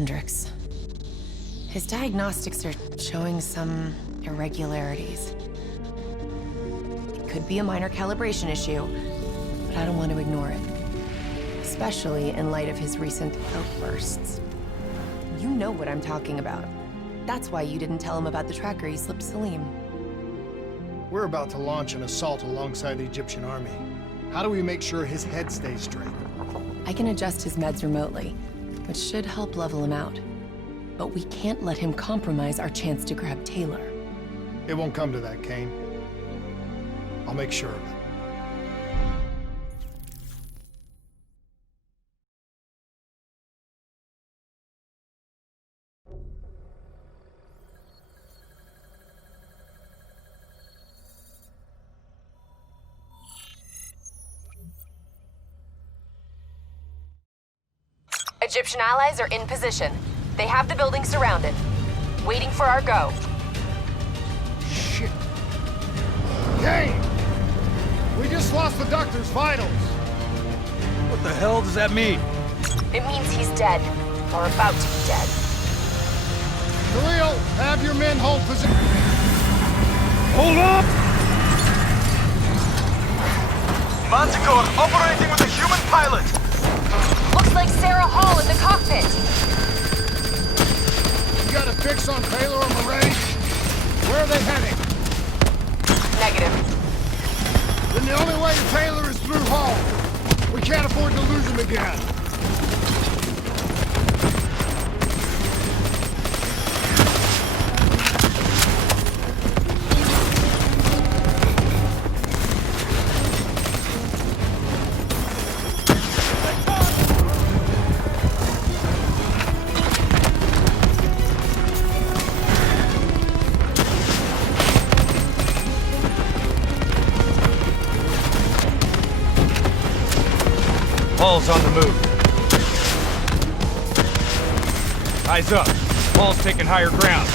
Hendricks. His diagnostics are showing some irregularities. It could be a minor calibration issue, but I don't want to ignore it. Especially in light of his recent outbursts. You know what I'm talking about. That's why you didn't tell him about the tracker he slipped Salim. We're about to launch an assault alongside the Egyptian army. How do we make sure his head stays straight? I can adjust his meds remotely, which should help level him out. But we can't let him compromise our chance to grab Taylor. It won't come to that, Kane. I'll make sure of it. Egyptian allies are in position. They have the building surrounded, waiting for our go. Shit. Kane! We just lost the doctor's vitals. What the hell does that mean? It means he's dead, or about to be dead. Khalil, have your men hold position. Hold up! Manticore operating with a human pilot! Looks like Sarah Hall in the cockpit. You got a fix on Taylor and Moretti? Where are they heading? Negative. Then the only way to Taylor is through Hall. We can't afford to lose him again. Hall's on the move. Eyes up. Hall's taking higher ground.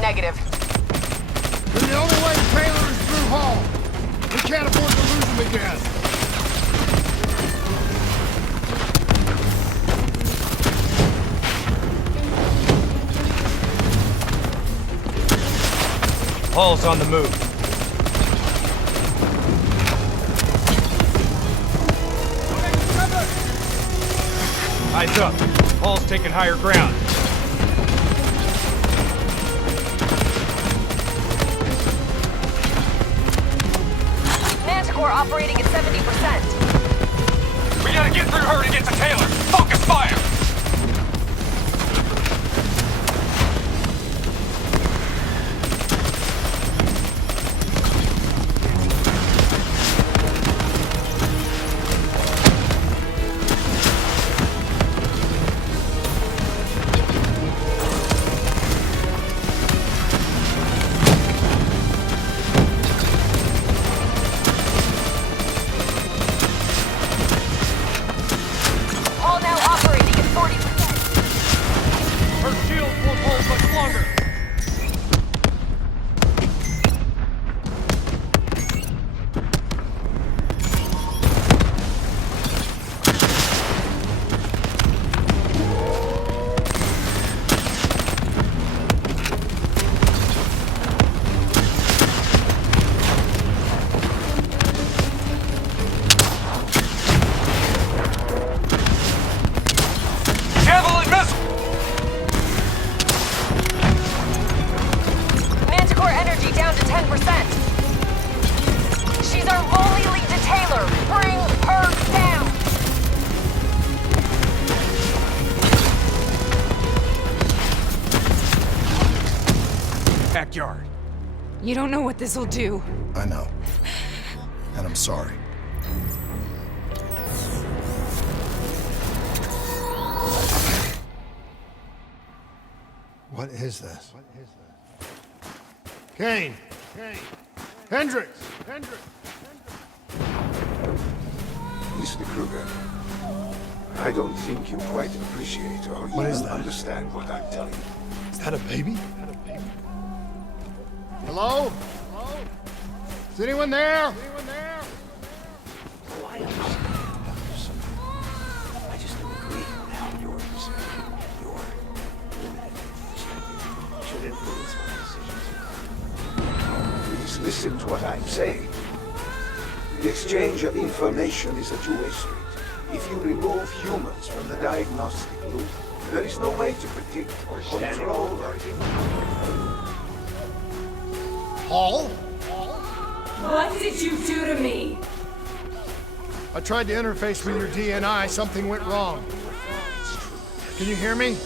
Negative. Then the only way to Taylor is through Hall. We can't afford to lose him again. Hall's on the move. Eyes up. Hall's taking higher ground. Manticore operating at 70%. We gotta get through her to get to Taylor! Focus fire! All now operating at backyard. You don't know what this'll do. I know. And I'm sorry. What is this? Kane! Hendricks! Mr. Kruger, I don't think you quite appreciate or What is even that? understand what I'm telling you. Is that a baby? Hello? Is anyone there? Oh, I understand. I just don't agree on how your limited perspective should influence my decisions. Please listen to what I'm saying. The exchange of information is a two-way street. If you remove humans from the diagnostic loop, there is no way to predict or control or Paul? What did you do to me? I tried to interface with your DNI. Something went wrong. Can you hear me?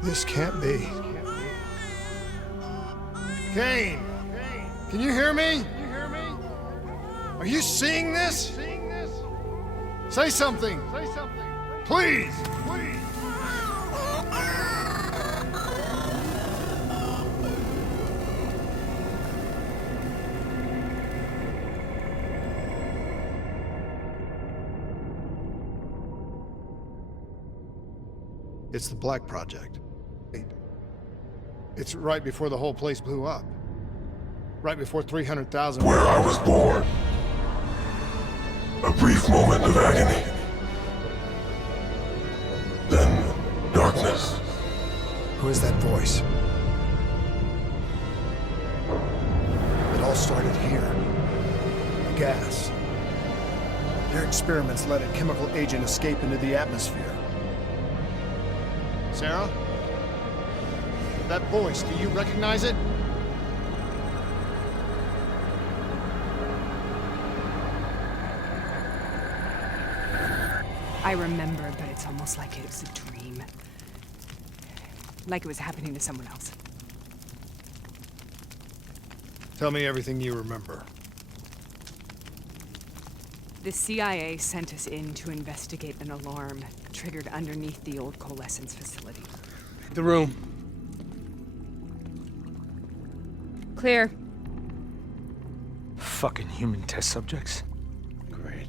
This can't be. Kane! Can you hear me? Are you seeing this? Say something. Please. It's the Black Project. It's right before the whole place blew up. Right before 300,000... Where I was born. A brief moment of agony. Then, darkness. Who is that voice? It all started here. The gas. Their experiments let a chemical agent escape into the atmosphere. Sarah? That voice, do you recognize it? I remember, but it's almost like it was a dream. Like it was happening to someone else. Tell me everything you remember. The CIA sent us in to investigate an alarm triggered underneath the old coalescence facility. The room. Clear. Fucking human test subjects. Great.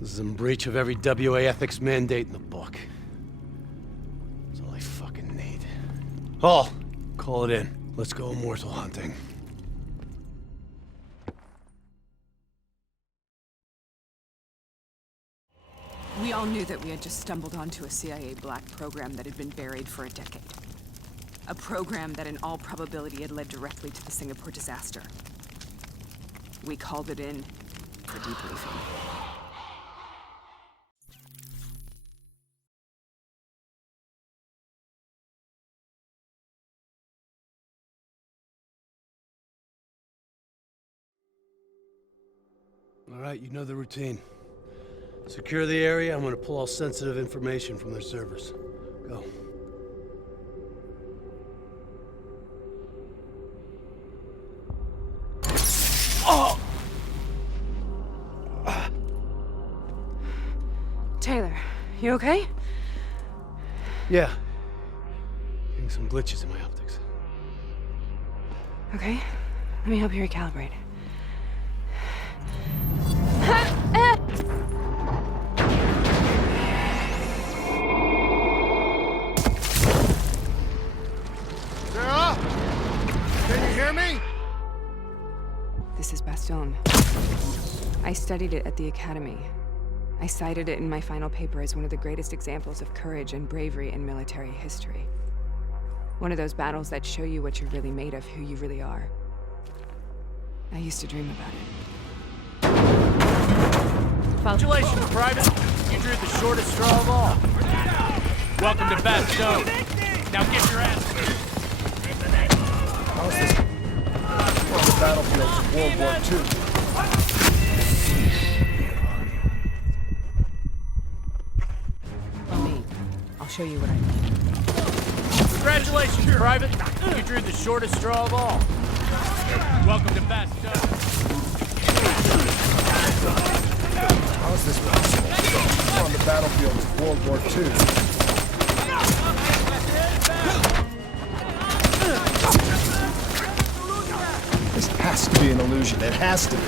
This is in breach of every WA ethics mandate in the book. That's all I fucking need. Hall, call it in. Let's go immortal hunting. We all knew that we had just stumbled onto a CIA black program that had been buried for a decade. A program that in all probability had led directly to the Singapore disaster. We called it in for debriefing. All right, you know the routine. Secure the area. I'm gonna pull all sensitive information from their servers. Go. Taylor, you okay? Yeah. Getting some glitches in my optics. Okay, let me help you recalibrate. Sarah? Can you hear me? This is Bastion. I studied it at the Academy. I cited it in my final paper as one of the greatest examples of courage and bravery in military history. One of those battles that show you what you're really made of, who you really are. I used to dream about it. Congratulations, Private. You drew the shortest straw of all. Welcome to Bastion. Now get your ass. How's this? From the battlefields of World War II. Follow me. I'll show you what I mean. Congratulations, Private. You drew the shortest straw of all. Welcome to Bastogne. How is this possible? We're on the battlefield of World War II. This has to be an illusion. It has to be.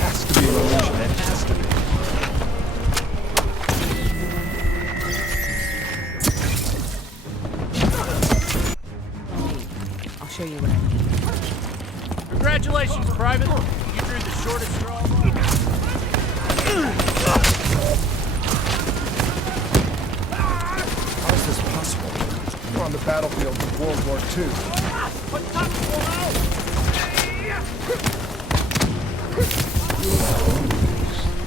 Has to be an illusion. It has to be. I'll show you what I mean. Congratulations, Private. You drew the shortest straw of all. How is this possible? We're on the battlefield of World War II.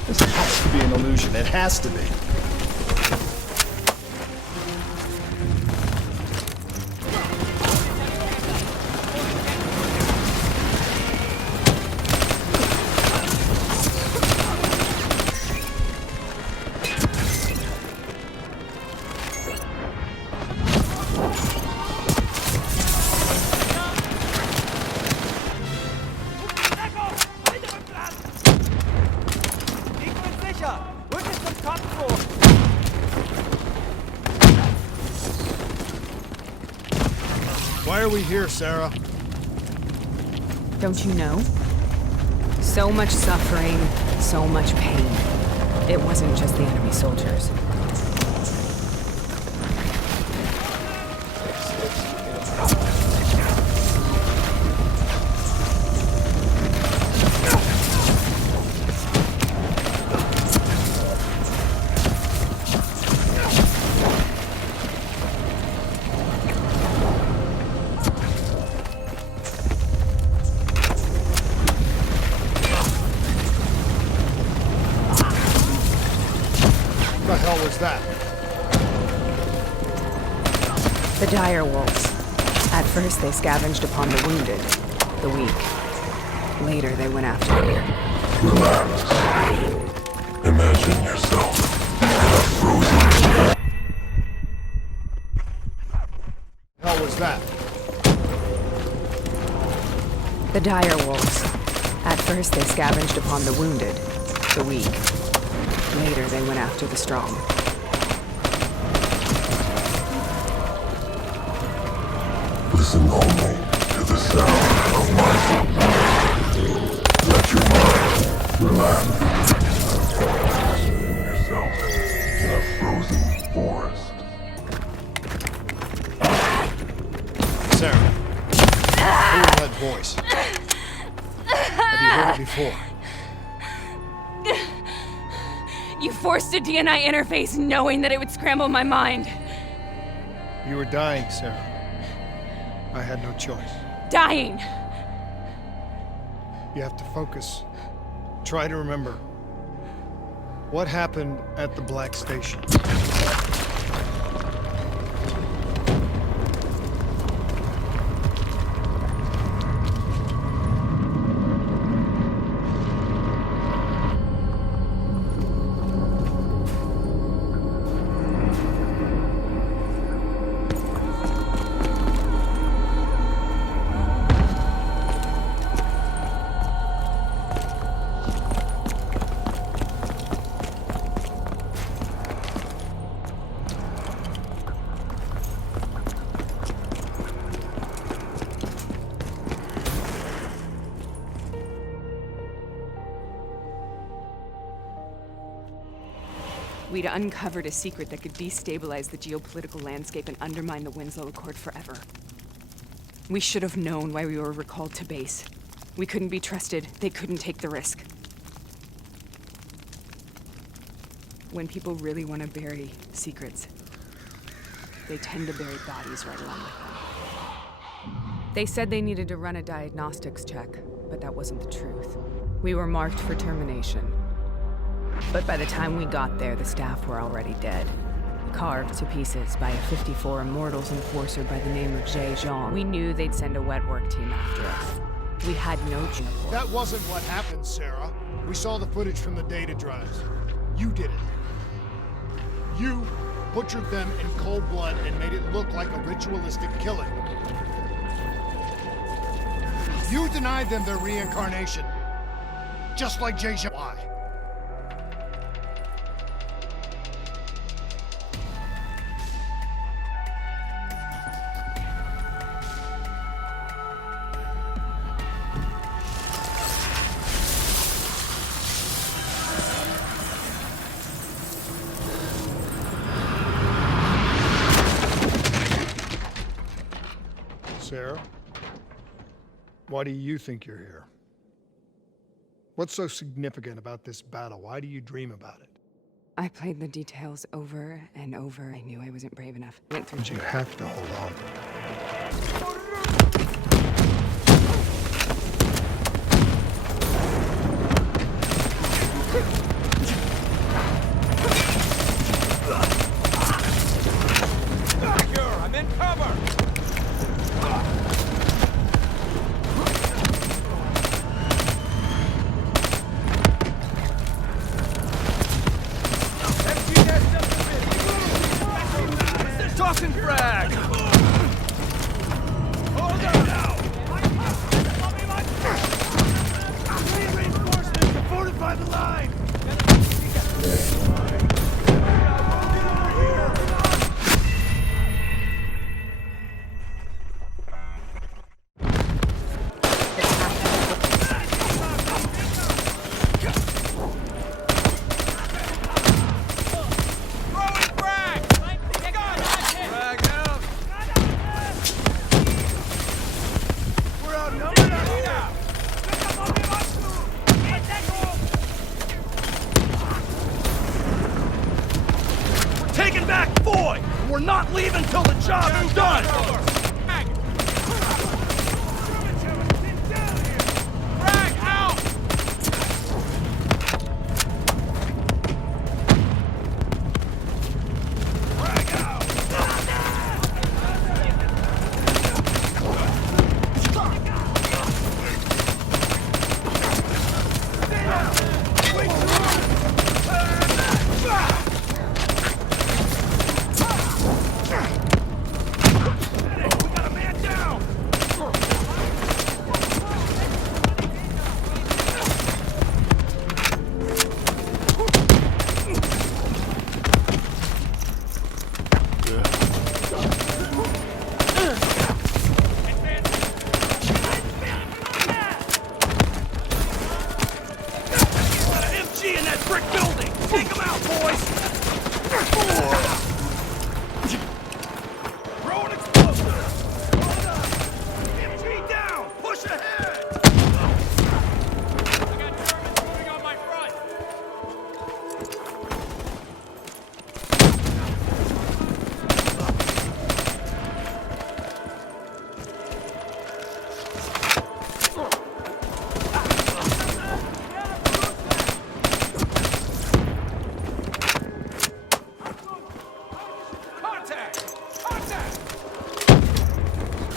This has to be an illusion. It has to be. Why are we here, Sarah? Don't you know? So much suffering, so much pain. It wasn't just the enemy soldiers. What the hell was that? The dire wolves. At first they scavenged upon the wounded, the weak. Later they went after me. Relax. Imagine yourself in a frozen... Hell was that? The dire wolves. At first they scavenged upon the wounded, the weak. Later they went after the strong. Listen only to the sound of my voice. Let your mind relax. Imagine yourself in a frozen forest. Sarah. Who is that voice? Have you heard it before? You forced a DNI interface knowing that it would scramble my mind. You were dying, Sarah. I had no choice. Dying! You have to focus. Try to remember. What happened at the Black Station? We'd uncovered a secret that could destabilize the geopolitical landscape and undermine the Winslow Accord forever. We should have known why we were recalled to base. We couldn't be trusted. They couldn't take the risk. When people really want to bury secrets, they tend to bury bodies right along with them. They said they needed to run a diagnostics check, but that wasn't the truth. We were marked for termination. But by the time we got there, the staff were already dead. Carved to pieces by a 54 Immortals enforcer by the name of Jay Zhang. We knew they'd send a wet work team after us. We had no choice. That wasn't what happened, Sarah. We saw the footage from the data drives. You did it. You butchered them in cold blood and made it look like a ritualistic killing. You denied them their reincarnation. Just like Jay Zhang. Why? Sarah, why do you think you're here? What's so significant about this battle? Why do you dream about it? I played the details over and over. I knew I wasn't brave enough. Went through. But you have to hold on. I'm in cover! Tossing frag! Hold on now! Reinforcements to fortify the line! Taking back Foy! We're not leaving till the job's done! Frag out! Frag out!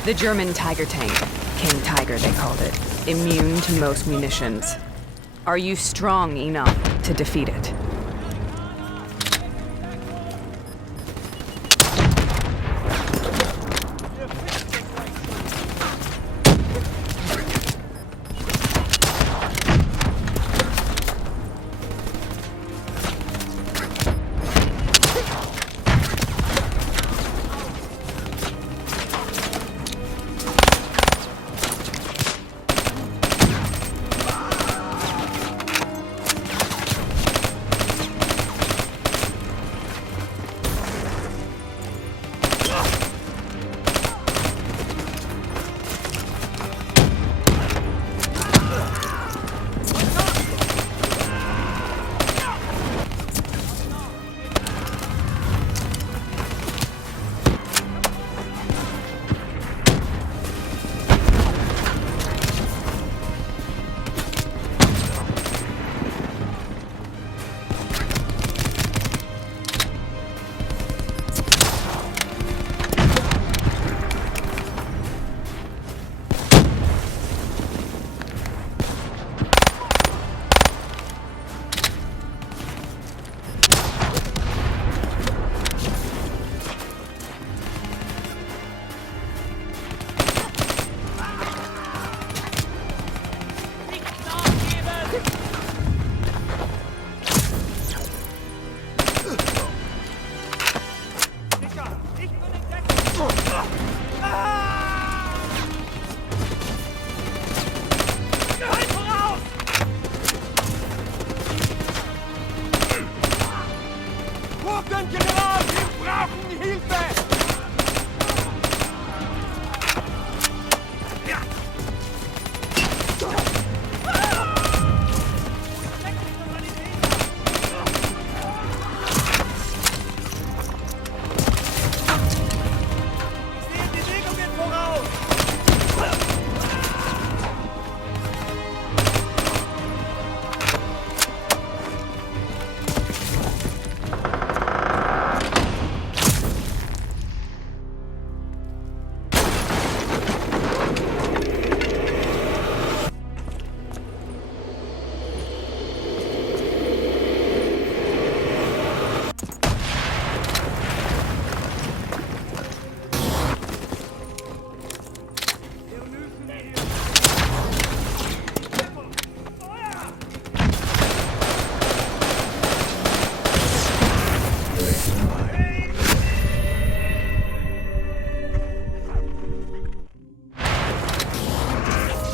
The German Tiger tank. King Tiger, they called it. Immune to most munitions. Are you strong enough to defeat it?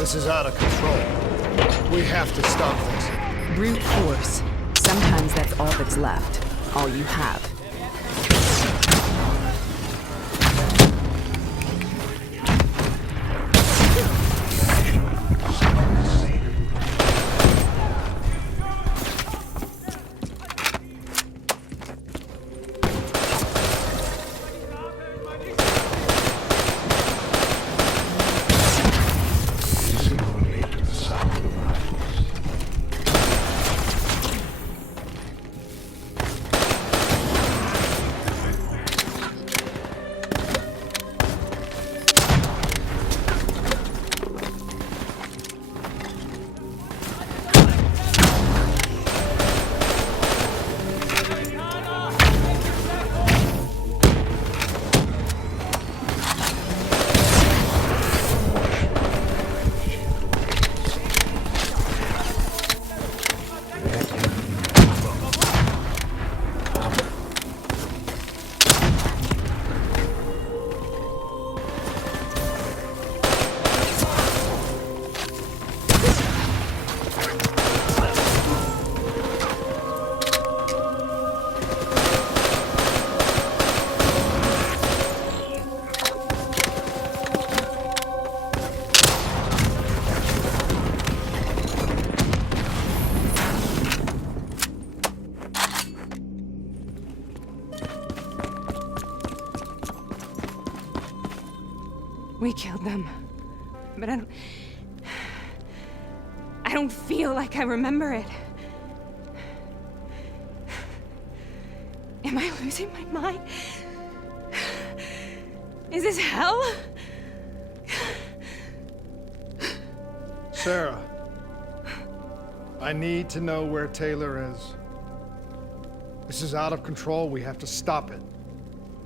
This is out of control. We have to stop this. Brute force. Sometimes that's all that's left. All you have. We killed them. But I don't feel like I remember it. Am I losing my mind? Is this hell? Sarah, I need to know where Taylor is. This is out of control. We have to stop it.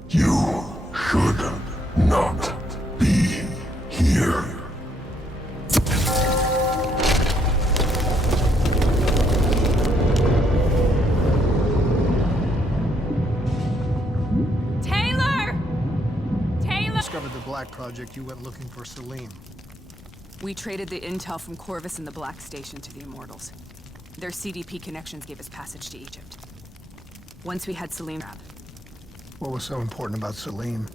You should not be here. Discovered the Black Project, you went looking for Salim. We traded the intel from Corvus and the Black Station to the Immortals. Their CDP connections gave us passage to Egypt. Once we had Salim... What was so important about Salim?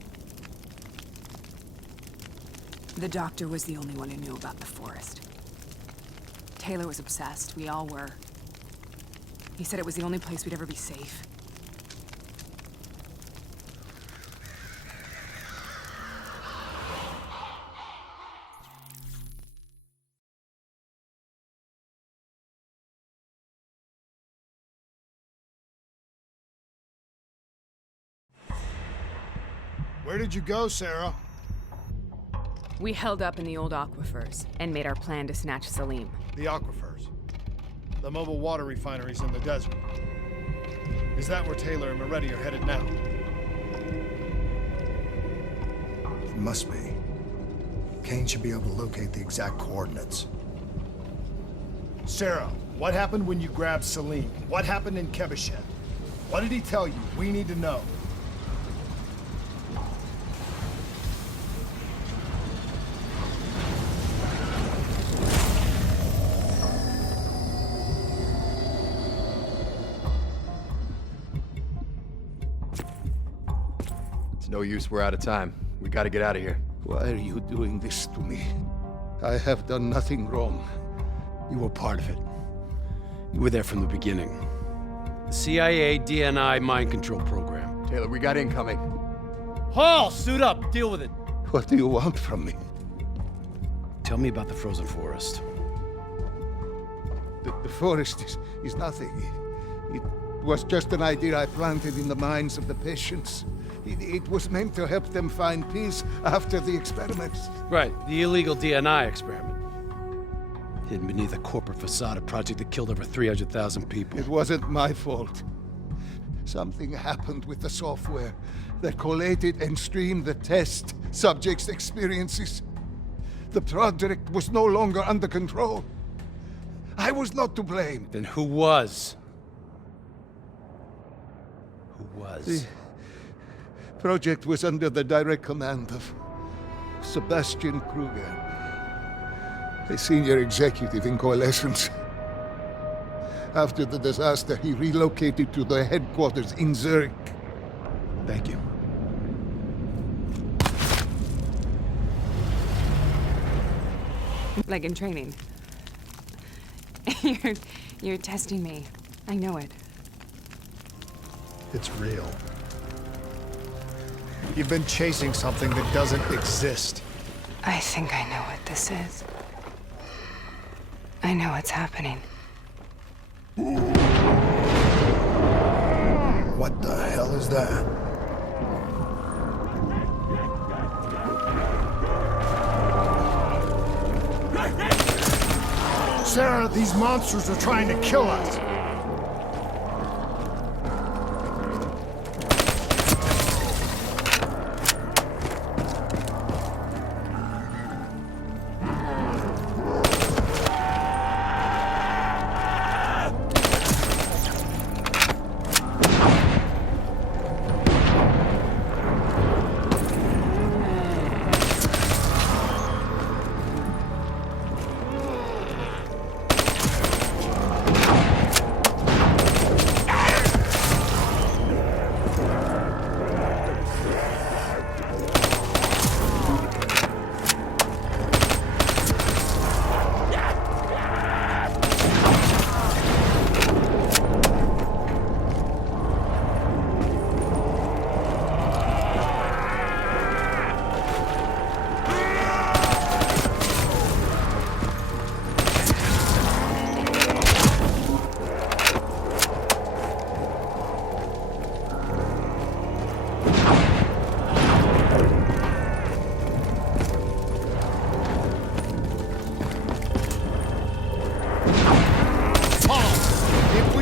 The doctor was the only one who knew about the forest. Taylor was obsessed. We all were. He said it was the only place we'd ever be safe. Where did you go, Sarah? We held up in the old aquifers and made our plan to snatch Salim. The aquifers. The mobile water refineries in the desert. Is that where Taylor and Moretti are headed now? It must be. Kane should be able to locate the exact coordinates. Sarah, what happened when you grabbed Salim? What happened in Kebeshet? What did he tell you? We need to know. No use, we're out of time. We gotta get out of here. Why are you doing this to me? I have done nothing wrong. You were part of it. You were there from the beginning. The CIA DNI mind control program. Taylor, we got incoming. Hall, suit up, deal with it. What do you want from me? Tell me about the frozen forest. The forest is nothing. It was just an idea I planted in the minds of the patients. It was meant to help them find peace after the experiments. Right, the illegal DNI experiment. Hidden beneath a corporate facade, a project that killed over 300,000 people. It wasn't my fault. Something happened with the software that collated and streamed the test subjects' experiences. The project was no longer under control. I was not to blame. Then who was? Who was? The project was under the direct command of Sebastian Kruger. a senior executive in Coalescence. After the disaster, he relocated to the headquarters in Zurich. Thank you. Like in training. You're testing me. I know it. It's real. You've been chasing something that doesn't exist. I think I know what this is. I know what's happening. What the hell is that? Sarah, these monsters are trying to kill us.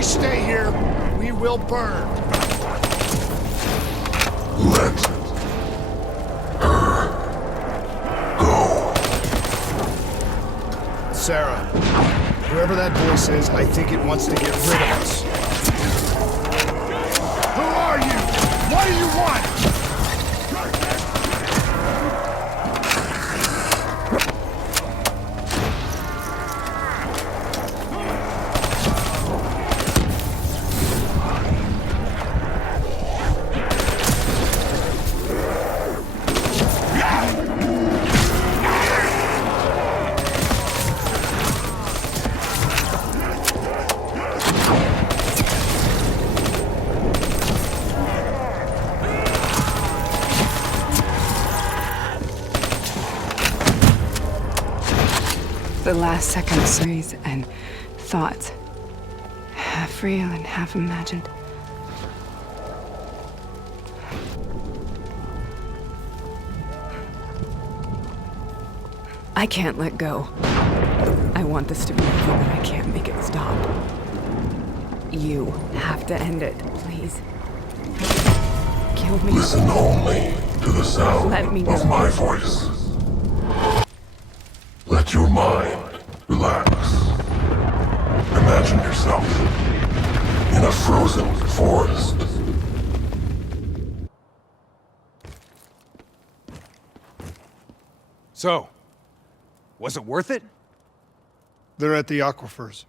Stay here, we will burn. Let her go. Sarah, whoever that voice is, I think it wants to get rid of us. Who are you? What do you want? The last second series and thoughts. Half real and half imagined. I can't let go. I want this to be over, but I can't make it stop. You have to end it, please. Kill me. Listen only to the sound Let me of know. my voice. Let your mind relax. Imagine yourself in a frozen forest. So, was it worth it? They're at the aquifers.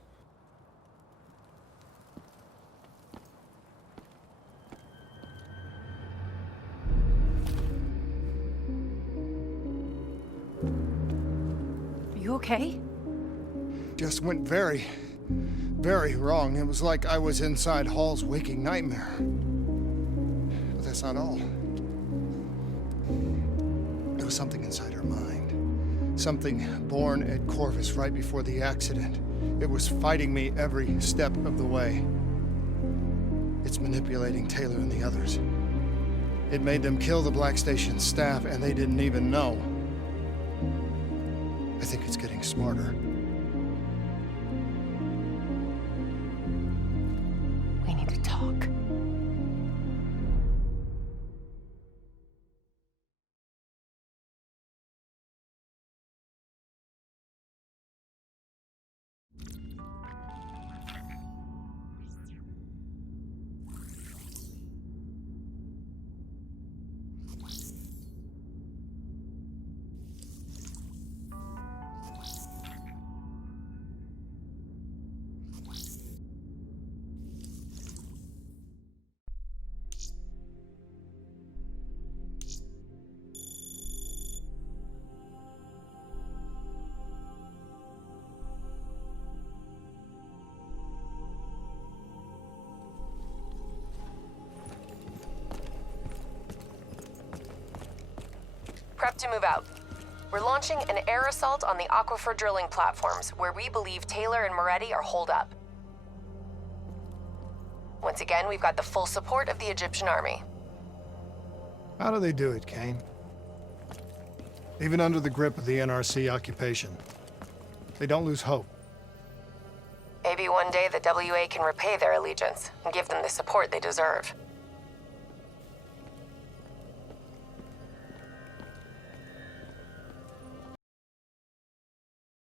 Are you okay? Just went very, very wrong. It was like I was inside Hall's waking nightmare. But that's not all. There was something inside her mind. Something born at Corvus right before the accident. It was fighting me every step of the way. It's manipulating Taylor and the others. It made them kill the Black Station staff, and they didn't even know. I think it's getting smarter. We need to talk. Prep to move out. We're launching an air assault on the aquifer drilling platforms, where we believe Taylor and Moretti are holed up. Once again, we've got the full support of the Egyptian army. How do they do it, Kane? Even under the grip of the NRC occupation, they don't lose hope. Maybe one day the WA can repay their allegiance and give them the support they deserve.